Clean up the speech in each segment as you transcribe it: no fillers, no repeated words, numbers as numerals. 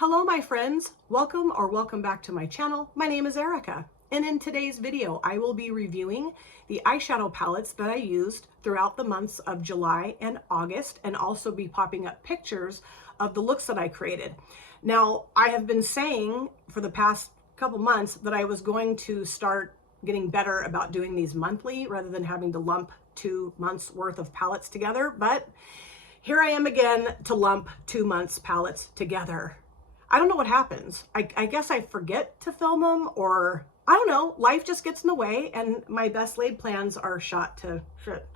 Hello, my friends. Welcome back to my channel. My name is Erica, and in today's video, I will be reviewing the eyeshadow palettes that I used throughout the months of July and August, and also be popping up pictures of the looks that I created. Now, I have been saying for the past couple months that I was going to start getting better about doing these monthly rather than having to lump 2 months worth of palettes together, but here I am again to lump 2 months palettes together. I don't know what happens. I guess I forget to film them, or I don't know, life just gets in the way and my best laid plans are shot to shit.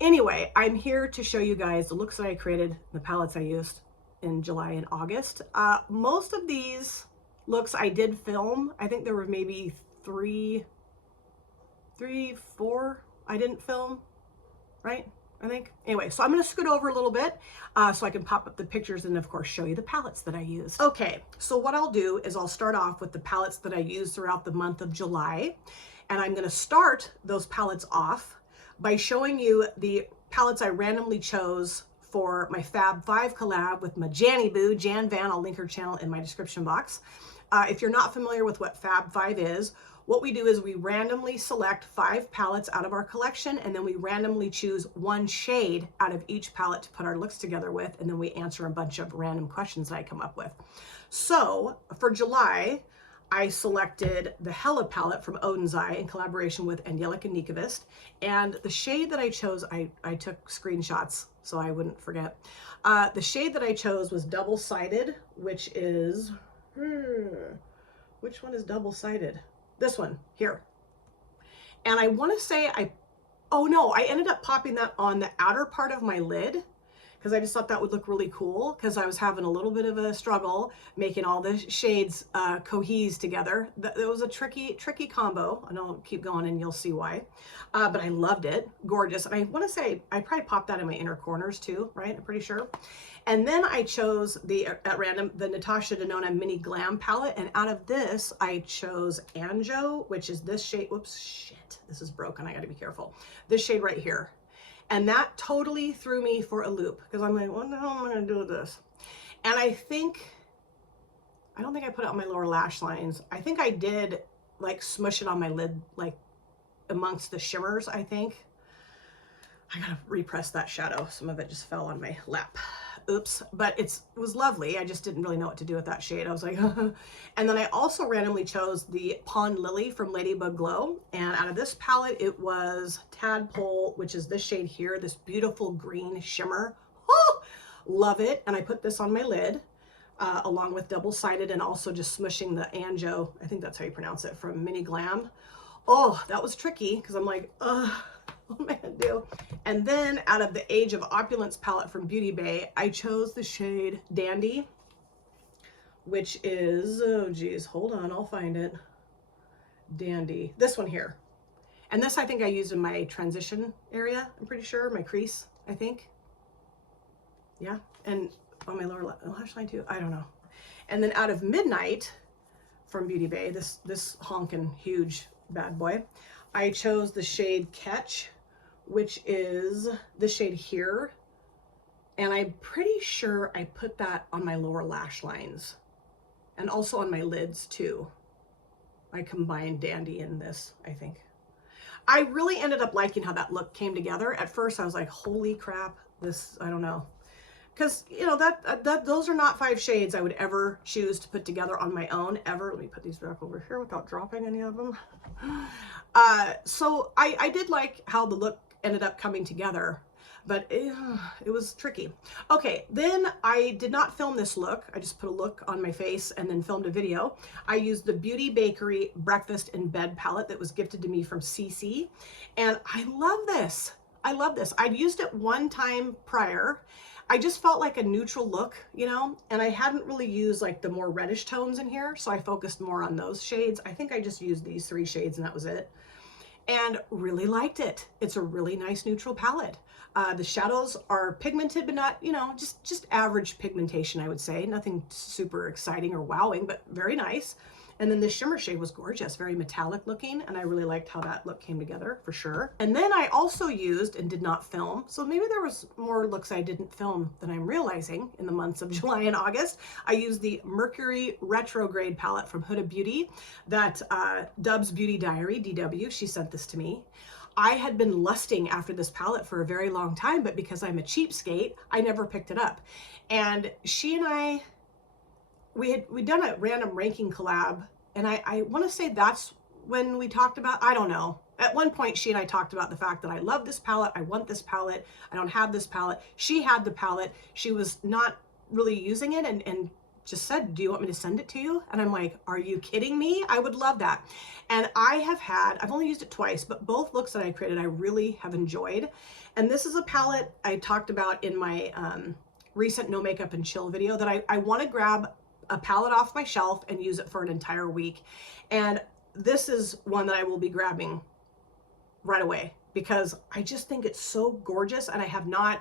Anyway, I'm here to show you guys the looks that I created, the palettes I used in July and August. Most of these looks I did film. I think there were maybe three, four I didn't film, right? I think. Anyway, so I'm going to scoot over a little bit so I can pop up the pictures and, of course, show you the palettes that I used. Okay, so what I'll do is I'll start off with the palettes that I used throughout the month of July. And I'm going to start those palettes off by showing you the palettes I randomly chose for my Fab 5 collab with my Janny Boo, Jan Van. I'll link her channel in my description box. If you're not familiar with what Fab 5 is, what we do is we randomly select 5 palettes out of our collection, and then we randomly choose 1 shade out of each palette to put our looks together with, and then we answer a bunch of random questions that I come up with. So for July, I selected the Hella palette from Odin's Eye in collaboration with Angelica Nikavist, and the shade that I chose, I took screenshots so I wouldn't forget. The shade that I chose was Double-Sided, which is, which one is double-sided? This one here. And I want to say oh no, I ended up popping that on the outer part of my lid because I just thought that would look really cool, because I was having a little bit of a struggle making all the shades cohese together. It was a tricky combo, and I'll keep going and you'll see why. But I loved it. Gorgeous. And I want to say I probably popped that in my inner corners too, right? I'm pretty sure. And then I chose at random the Natasha Denona Mini Glam palette, and out of this I chose Anjo, which is this shade. Whoops, shit, this is broken. I got to be careful. This shade right here. And that totally threw me for a loop, because I'm like, what the hell am I going to do with this? And I don't think I put it on my lower lash lines. I think I did like smush it on my lid, like amongst the shimmers, I think. I gotta repress that shadow. Some of it just fell on my lap. Oops, but it was lovely. I just didn't really know what to do with that shade. I was like, and then I also randomly chose the Pond Lily from Ladybug Glow. And out of this palette, it was Tadpole, which is this shade here, this beautiful green shimmer. Oh, love it. And I put this on my lid along with Double-Sided, and also just smushing the Anjo, I think that's how you pronounce it, from Mini Glam. Oh, that was tricky, because I'm like, what am I gonna do? And then out of the Age of Opulence palette from Beauty Bay, I chose the shade Dandy, which is, oh geez, hold on, I'll find it. Dandy, this one here. And this I think I used in my transition area, I'm pretty sure, my crease, I think. Yeah, and on my lower lash line too, I don't know. And then out of Midnight from Beauty Bay, this honkin' huge bad boy, I chose the shade Catch, which is the shade here. And I'm pretty sure I put that on my lower lash lines and also on my lids too. I combined Dandy in this, I think. I really ended up liking how that look came together. At first I was like, holy crap, this, I don't know. Because, you know, those are not 5 shades I would ever choose to put together on my own, ever. Let me put these back over here without dropping any of them. So I did like how the look ended up coming together, but it was tricky. Okay, then I did not film this look. I just put a look on my face and then filmed a video. I used the Beauty Bakery Breakfast in Bed palette that was gifted to me from CC, and I love this. I love this. I'd used it one time prior. I just felt like a neutral look, you know, and I hadn't really used like the more reddish tones in here, so I focused more on those shades. I think I just used these 3 shades and that was it. And really liked it. It's a really nice neutral palette. The shadows are pigmented, but not, you know, just average pigmentation, I would say. Nothing super exciting or wowing, but very nice. And then the shimmer shade was gorgeous, very metallic looking. And I really liked how that look came together for sure. And then I also used and did not film. So maybe there was more looks I didn't film than I'm realizing in the months of July and August. I used the Mercury Retrograde palette from Huda Beauty that Dub's Beauty Diary, DW, she sent this to me. I had been lusting after this palette for a very long time, but because I'm a cheapskate, I never picked it up. And she and I, we'd done a random ranking collab, and I want to say that's when we talked about, I don't know. At one point, she and I talked about the fact that I love this palette, I want this palette, I don't have this palette. She had the palette, she was not really using it, and just said, do you want me to send it to you? And I'm like, are you kidding me? I would love that. And I've only used it twice, but both looks that I created, I really have enjoyed. And this is a palette I talked about in my recent No Makeup and Chill video, that I want to grab a palette off my shelf and use it for an entire week. And this is one that I will be grabbing right away because I just think it's so gorgeous, and I have not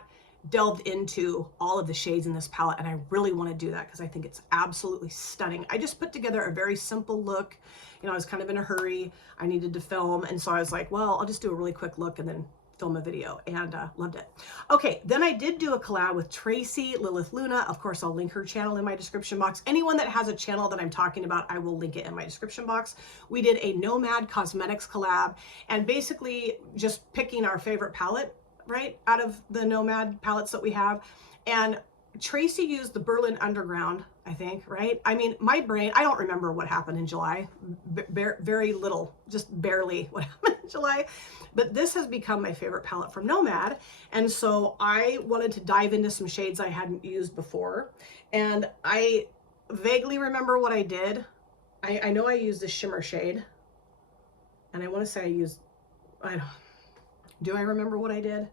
delved into all of the shades in this palette, and I really want to do that because I think it's absolutely stunning. I just put together a very simple look. You know, I was kind of in a hurry. I needed to film, and so I was like, well, I'll just do a really quick look and then film a video, and loved it. Okay, then I did do a collab with Tracy Lilith Luna. Of course, I'll link her channel in my description box. Anyone that has a channel that I'm talking about, I will link it in my description box. We did a Nomad Cosmetics collab, and basically just picking our favorite palette, right, out of the Nomad palettes that we have. And Tracy used the Berlin Underground, I think, right? I mean, my brain, I don't remember what happened in July. Very little, just barely what happened in July. But this has become my favorite palette from Nomad. And so I wanted to dive into some shades I hadn't used before. And I vaguely remember what I did. I know I used the shimmer shade. And I want to say I used, do I remember what I did?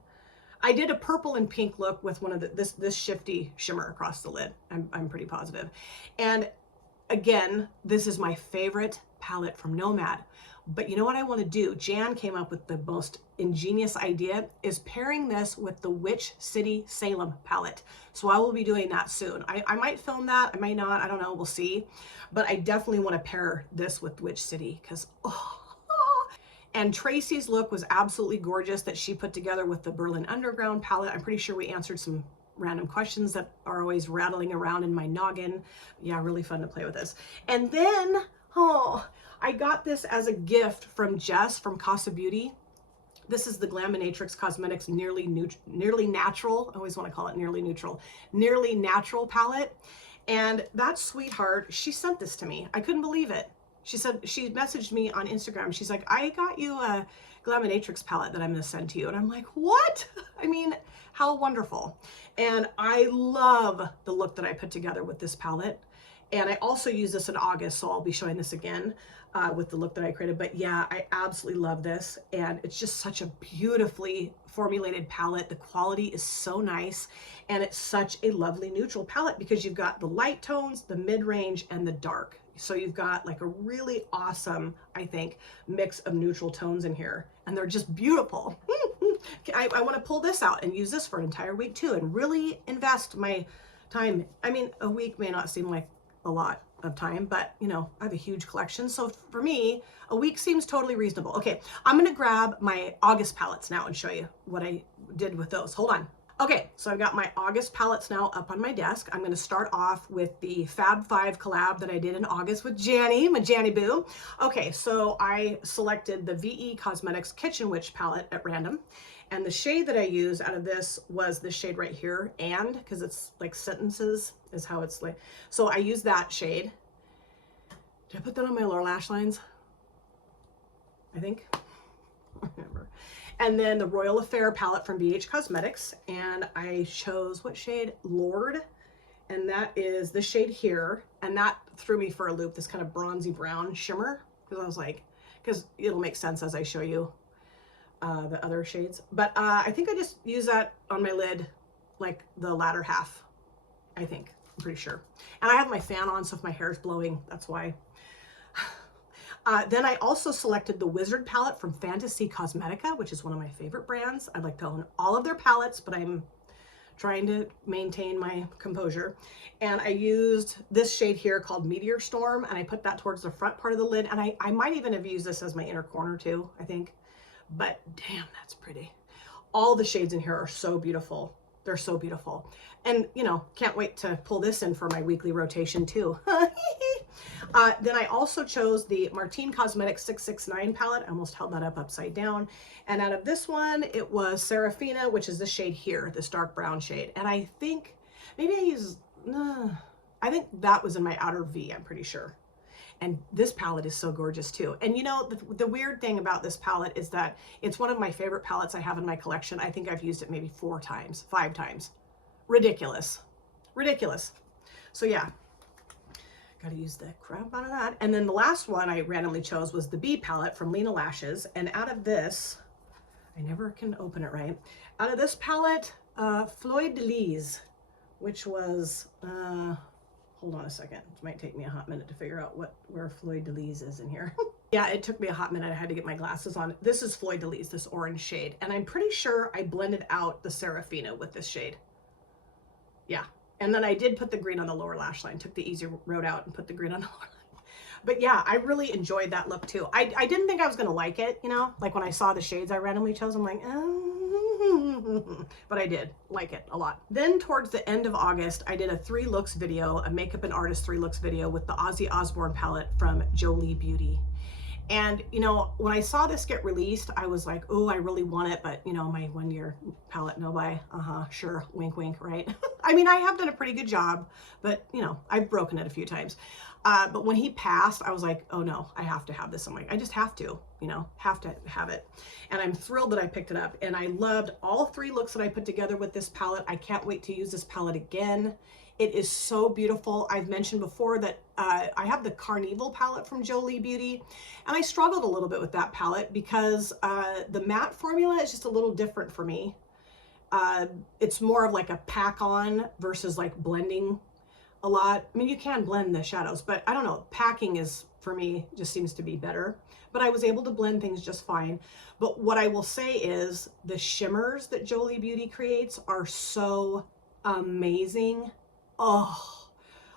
I did a purple and pink look with one of this shifty shimmer across the lid. I'm pretty positive. And again, this is my favorite palette from Nomad. But you know what I want to do? Jan came up with the most ingenious idea, is pairing this with the Witch City Salem palette. So I will be doing that soon. I might film that, I might not, I don't know, we'll see. But I definitely want to pair this with Witch City because, oh. And Tracy's look was absolutely gorgeous that she put together with the Berlin Underground palette. I'm pretty sure we answered some random questions that are always rattling around in my noggin. Yeah, really fun to play with this. And then, oh, I got this as a gift from Jess from Casa Beauty. This is the Glaminatrix Cosmetics Nearly Natural. I always want to call it Nearly Neutral. Nearly Natural palette. And that sweetheart, she sent this to me. I couldn't believe it. She said, she messaged me on Instagram. She's like, I got you a Glaminatrix palette that I'm going to send to you. And I'm like, what? I mean, how wonderful. And I love the look that I put together with this palette. And I also use this in August, so I'll be showing this again with the look that I created. But yeah, I absolutely love this. And it's just such a beautifully formulated palette. The quality is so nice. And it's such a lovely neutral palette because you've got the light tones, the mid-range, and the dark. So you've got like a really awesome, I think, mix of neutral tones in here. And they're just beautiful. I want to pull this out and use this for an entire week too and really invest my time. I mean, a week may not seem like a lot of time, but you know, I have a huge collection. So for me, a week seems totally reasonable. Okay, I'm going to grab my August palettes now and show you what I did with those. Hold on. Okay, so I've got my August palettes now up on my desk. I'm going to start off with the Fab 5 collab that I did in August with Janny, my Janny Boo. Okay, so I selected the VE Cosmetics Kitchen Witch palette at random. And the shade that I used out of this was this shade right here, and because it's like sentences is how it's like. So I used that shade. Did I put that on my lower lash lines? I think. I don't remember. And then the Royal Affair palette from BH Cosmetics. And I chose what shade? Lord. And that is the shade here. And that threw me for a loop, this kind of bronzy brown shimmer. Because I was like, because it'll make sense as I show you the other shades. But I think I just use that on my lid, like the latter half, I think. I'm pretty sure. And I have my fan on, so if my hair is blowing, that's why. Then I also selected the Wizard palette from Fantasy Cosmetica, which is one of my favorite brands. I'd like to own all of their palettes, but I'm trying to maintain my composure. And I used this shade here called Meteor Storm, and I put that towards the front part of the lid. And I might even have used this as my inner corner too, I think. But damn, that's pretty. All the shades in here are so beautiful. They're so beautiful. And, you know, can't wait to pull this in for my weekly rotation too. Then I also chose the Martine Cosmetics 669 palette. I almost held that up upside down. And out of this one, it was Serafina, which is the shade here, this dark brown shade. And I think, maybe I used, I think that was in my outer V, I'm pretty sure. And this palette is so gorgeous too. And you know, the weird thing about this palette is that it's one of my favorite palettes I have in my collection. I think I've used it maybe 4 times, 5 times. Ridiculous. Ridiculous. So yeah, got to use the crap out of that. And then the last one I randomly chose was the B palette from Lena Lashes. And out of this, I never can open it right. Out of this palette, Floyd de Lis, which was, hold on a second. It might take me a hot minute to figure out where Floyd de Lis is in here. Yeah, it took me a hot minute. I had to get my glasses on. This is Floyd de Lis, this orange shade. And I'm pretty sure I blended out the Serafina with this shade. Yeah. And then I did put the green on the lower lash line, took the easy road out and put the green on the lower line. But yeah, I really enjoyed that look too. I didn't think I was going to like it, you know, like when I saw the shades I randomly chose, I'm like, but I did like it a lot. Then towards the end of August, I did a 3 looks video, a makeup and artist 3 looks video with the Ozzy Osbourne palette from Jolie Beauty. And, you know, when I saw this get released, I was like, oh, I really want it. But, you know, my 1-year palette, no buy. Sure. Wink, wink, right? I mean, I have done a pretty good job, but, you know, I've broken it a few times. But when he passed, I was like, oh no, I have to have this. I'm like, I just have to, you know, have to have it. And I'm thrilled that I picked it up. And I loved all 3 looks that I put together with this palette. I can't wait to use this palette again. It is so beautiful. I've mentioned before that I have the Carnival palette from Jolie Beauty, and I struggled a little bit with that palette because the matte formula is just a little different for me. It's more of like a pack on versus like blending a lot. I mean, you can blend the shadows, but I don't know, packing is, for me, just seems to be better. But I was able to blend things just fine. But what I will say is the shimmers that Jolie Beauty creates are so amazing. Oh,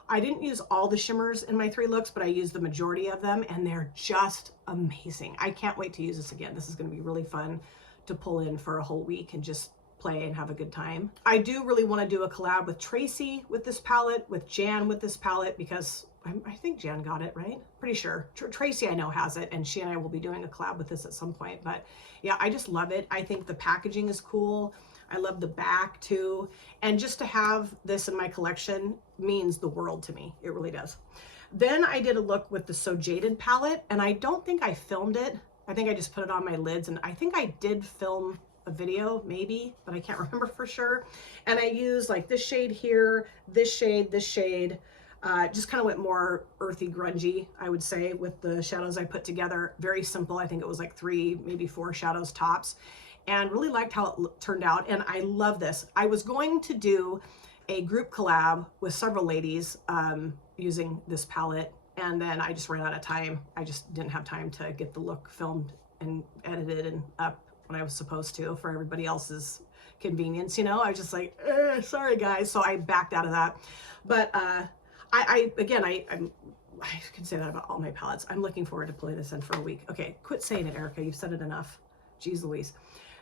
I didn't use all the shimmers in my 3 looks, but I used the majority of them, and they're just amazing. I can't wait to use this again. This is going to be really fun to pull in for a whole week and just play and have a good time. I do really want to do a collab with Tracy with this palette, with Jan with this palette, because I think Jan got it, right? Pretty sure. Tracy I know has it, and she and I will be doing a collab with this at some point. But yeah, I just love it. I think the packaging is cool. I love the back too. And just to have this in my collection means the world to me. It really does. Then I did a look with the So Jaded palette, and I don't think I filmed it. I think I just put it on my lids, and I think I did film a video maybe, but I can't remember for sure. And I used like this shade here, this shade, just kind of went more earthy, grungy, I would say, with the shadows I put together. Very simple. I think it was like 3, maybe 4 shadows tops. And really liked how it turned out. And I love this. I was going to do a group collab with several ladies using this palette. And then I just ran out of time. I just didn't have time to get the look filmed and edited and up when I was supposed to for everybody else's convenience. You know, I was just like, sorry guys. So I backed out of that. But I can say that about all my palettes. I'm looking forward to pulling this in for a week. Okay, quit saying it, Erica. You've said it enough. Jeez Louise.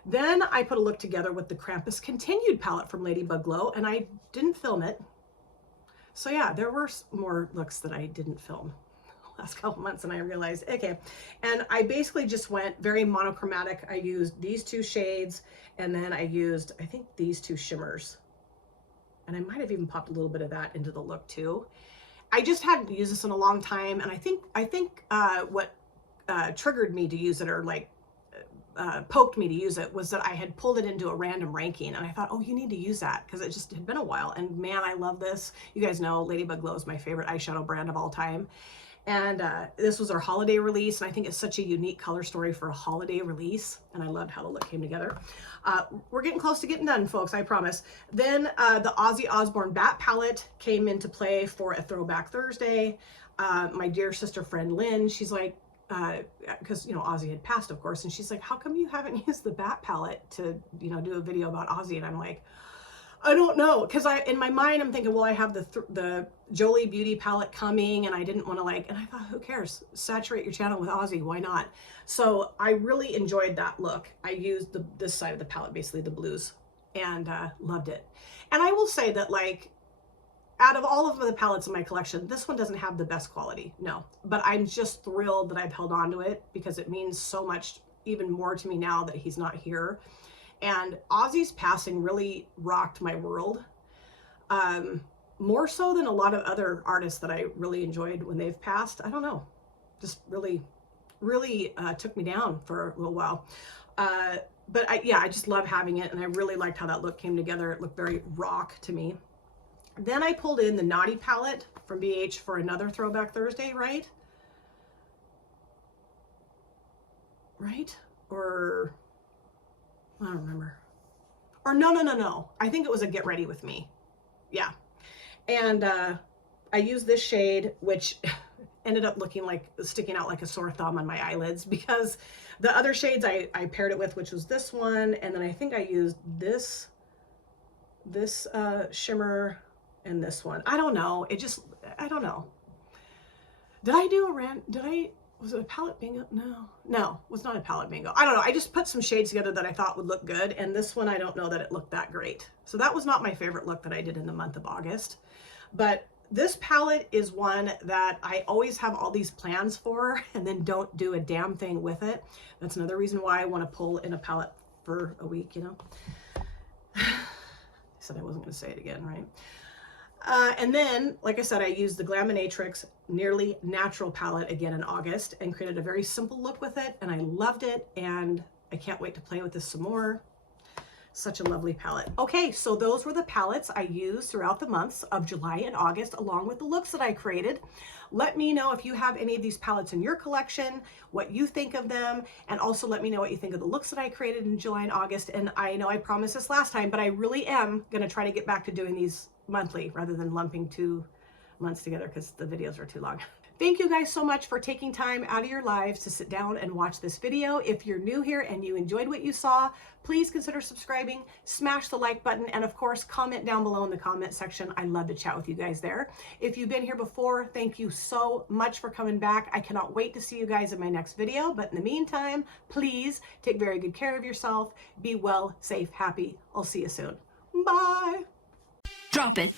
Then I put a look together with the Krampus Continued palette from Ladybug Glow, and I didn't film it. So yeah, there were more looks that I didn't film the last couple months, and I realized, okay. And I basically just went very monochromatic. I used these 2 shades, and then I used, I think, these 2 shimmers. And I might have even popped a little bit of that into the look too. I just hadn't used this in a long time, and I think what triggered me to use it, or like poked me to use it, was that I had pulled it into a random ranking, and I thought, oh, you need to use that, because it just had been a while. And man, I love this. You guys know Ladybug Glow is my favorite eyeshadow brand of all time. And this was our holiday release, and I think it's such a unique color story for a holiday release, and I loved how the look came together. We're getting close to getting done, folks, I promise. Then the Ozzy Osbourne Bat palette came into play for a Throwback Thursday. My dear sister friend Lynn, she's like, because, you know, Ozzy had passed, of course, and she's like, how come you haven't used the Bat palette to, you know, do a video about Ozzy? And I'm like, I don't know, because in my mind I'm thinking, well, I have the Jolie Beauty palette coming, and I didn't want to and I thought, who cares? Saturate your channel with Aussie, why not? So I really enjoyed that look. I used this side of the palette, basically the blues, and loved it. And I will say that out of all of the palettes in my collection, this one doesn't have the best quality, no. But I'm just thrilled that I've held on to it because it means so much, even more to me now that he's not here. And Ozzy's passing really rocked my world, more so than a lot of other artists that I really enjoyed when they've passed. I don't know, just really took me down for a little while. But I just love having it, and I really liked how that look came together. It looked very rock to me. Then I pulled in the Nonny palette from BH for another Throwback Thursday, right? Right? Or I don't remember. Or no. I think it was a Get Ready With Me. Yeah. And I used this shade, which ended up looking like sticking out like a sore thumb on my eyelids, because the other shades I paired it with, which was this one, and then I think I used this shimmer and this one. I don't know. I don't know. Did I do was it a palette bingo? No, it was not a palette bingo. I don't know. I just put some shades together that I thought would look good. And this one, I don't know that it looked that great. So that was not my favorite look that I did in the month of August. But this palette is one that I always have all these plans for and then don't do a damn thing with it. That's another reason why I want to pull in a palette for a week, you know. I said I wasn't going to say it again, right? And then, like I said, I used the Glaminatrix Nearly Natural palette again in August and created a very simple look with it, and I loved it, and I can't wait to play with this some more. Such a lovely palette. Okay, so those were the palettes I used throughout the months of July and August, along with the looks that I created. Let me know if you have any of these palettes in your collection, what you think of them, and also let me know what you think of the looks that I created in July and August. And I know I promised this last time, but I really am going to try to get back to doing these monthly rather than lumping 2 months together because the videos are too long. Thank you guys so much for taking time out of your lives to sit down and watch this video. If you're new here and you enjoyed what you saw, please consider subscribing, smash the like button, and of course, comment down below in the comment section. I love to chat with you guys there. If you've been here before, thank you so much for coming back. I cannot wait to see you guys in my next video. But in the meantime, please take very good care of yourself. Be well, safe, happy. I'll see you soon. Bye. Drop it.